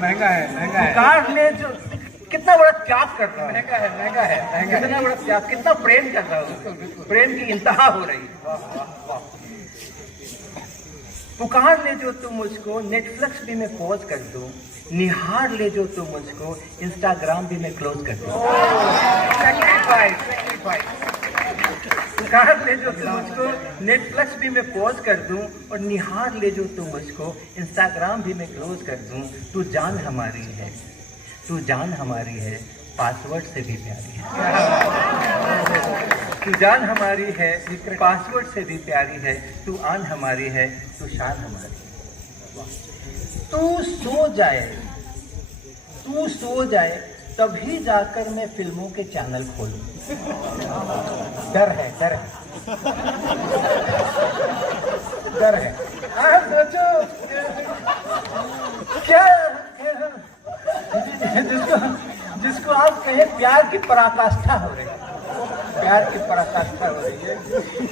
महंगा है महंगा है। पुकार ले जो, कितना बड़ा त्याग कर रहा है, महंगा है महंगा है महंगा है। कितना बड़ा त्याग, कितना प्रेम कर रहा हूँ, प्रेम की इंतहा हो रही है। पुकार ले जो तू मुझको, नेटफ्लिक्स भी मैं पॉज कर दूं, निहार ले जो तू मुझको, इंस्टाग्राम भी मैं क्लोज कर दूं। पुकार ले जो तू मुझको, नेटफ्लिक्स भी मैं पॉज कर दूं, और निहार ले जो तू मुझको, इंस्टाग्राम भी मैं क्लोज कर दूं। तू जान हमारी है, तू जान हमारी है, पासवर्ड से भी प्यारी है। तू जान हमारी है, पासवर्ड से भी प्यारी है, तू आन हमारी है, तू शान हमारी है। तू सो जाए, तू सो जाए, तभी जाकर मैं फिल्मों के चैनल खोलूं। डर है, डर है, डर है। आप सोचो क्या, जिसको आप कहें प्यार की पराकाष्ठा हो रही है, प्यार की पराकाष्ठा हो रही है।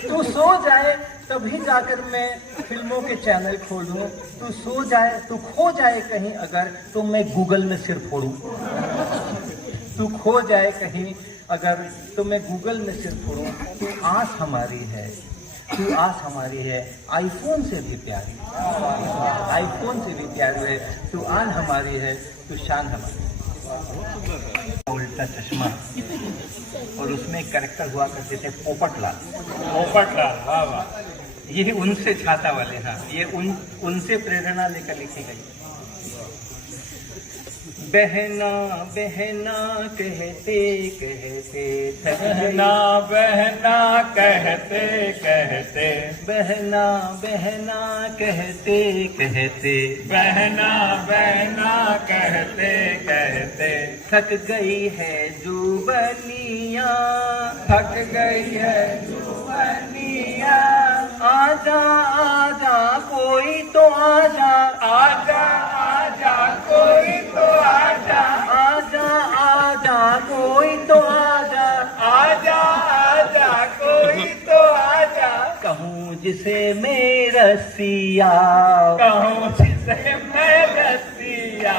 तू सो जाए तभी जाकर मैं फिल्मों के चैनल खोलूं, तू सो जाए, तू खो जाए कहीं अगर, तो मैं गूगल में सिर फोड़ूं। तू खो जाए कहीं अगर, तो मैं गूगल में सिर फोड़ूं। तू आस हमारी है, तू आस हमारी है, आईफोन से भी प्यारी, आईफोन से भी प्यारी है, तू आन हमारी है, तू शान हमारी है। उल्टा चश्मा, और उसमें कैरेक्टर हुआ करते थे पोपटलाल। पोपटलाल, वाह वाह। ये उनसे छाता वाले, हाँ, ये उनसे प्रेरणा लेकर लिखी गई। बहना बहना कहते कहते, बहना बहना कहते कहते, बहना बहना कहते कहते, बहना बहना कहते कहते, थक गई है जुबनिया, थक गई है जुबानिया। आजा आजा कोई तो आजा, आजा आजा कोई तो आजा, आजा आजा कोई तो आजा, आजा आजा कोई तो आजा। कहूँ जिसे मैं रसिया, कहूँ जिसे मैं रसिया,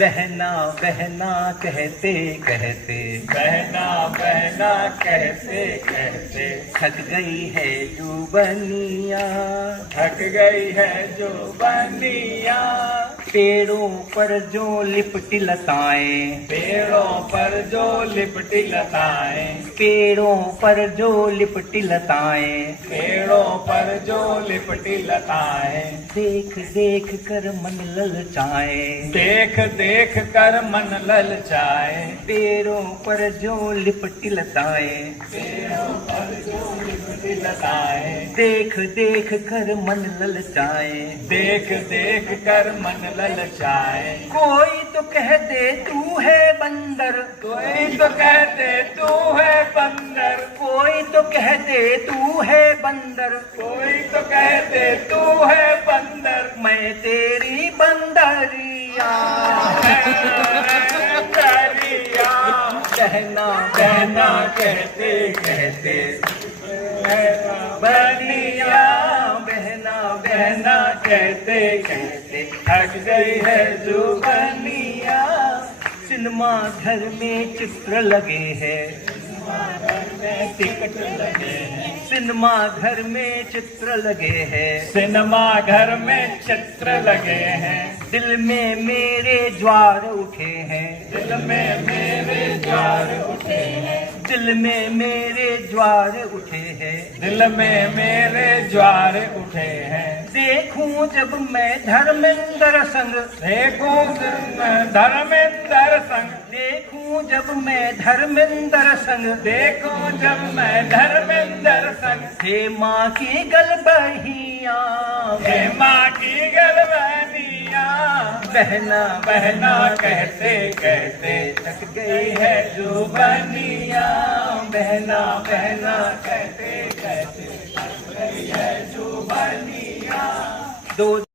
बहना बहना कहते कहते, बहना बहना कहते कहते, थक गई है जुबनिया, थक गई है जुबानिया। पेड़ों पर जो लिपटी लताएं, पेड़ों पर जो लिपटी लताएं, पेड़ों पर जो लिपटी लताएं, पेड़ों पर जो लिपटी लताएं, देख देख कर मन ललचाए, देख देख कर मन ललचाए। पेड़ों पर जो लिपटी लताएं, पेड़ों पर जो लिपटी ललचाए, देख देख कर मन ललचाए, देख देख कर मन ललचाए। कोई तो कह दे तू है बंदर, कोई तो कह दे तू है बंदर, कोई तो कह दे तू है बंदर, कोई तो कह दे तू है बंदर। मैं तेरी बंदरिया, बंदरिया, कहना कहना कहते कहते बनिया, बहना कहना कहते कहते थक गई है जुबानिया। सिनेमा घर में चित्र लगे हैं, टिकट लगे हैं, सिनेमा घर में चित्र लगे हैं, सिनेमा घर में चित्र लगे हैं। दिल में मेरे ज्वार उठे हैं, दिल में मेरे ज्वार उठे हैं, दिल में मेरे ज्वार उठे हैं। दिल में मेरे ज्वार उठे हैं। देखूं जब मैं धर्मेंद्र संग, देखूं धर्मेंद्र संग, देखूं जब मैं धर्मेंद्र संग, देखूं जब मैं धर्मेंद्र संग। हे माँ की गलबहिया, हे माँ की गलबनिया, बहना बहना कहते कहते थक गई है जुबानिया। बहना बहना कहते कहते थक गई है जुबानिया। दो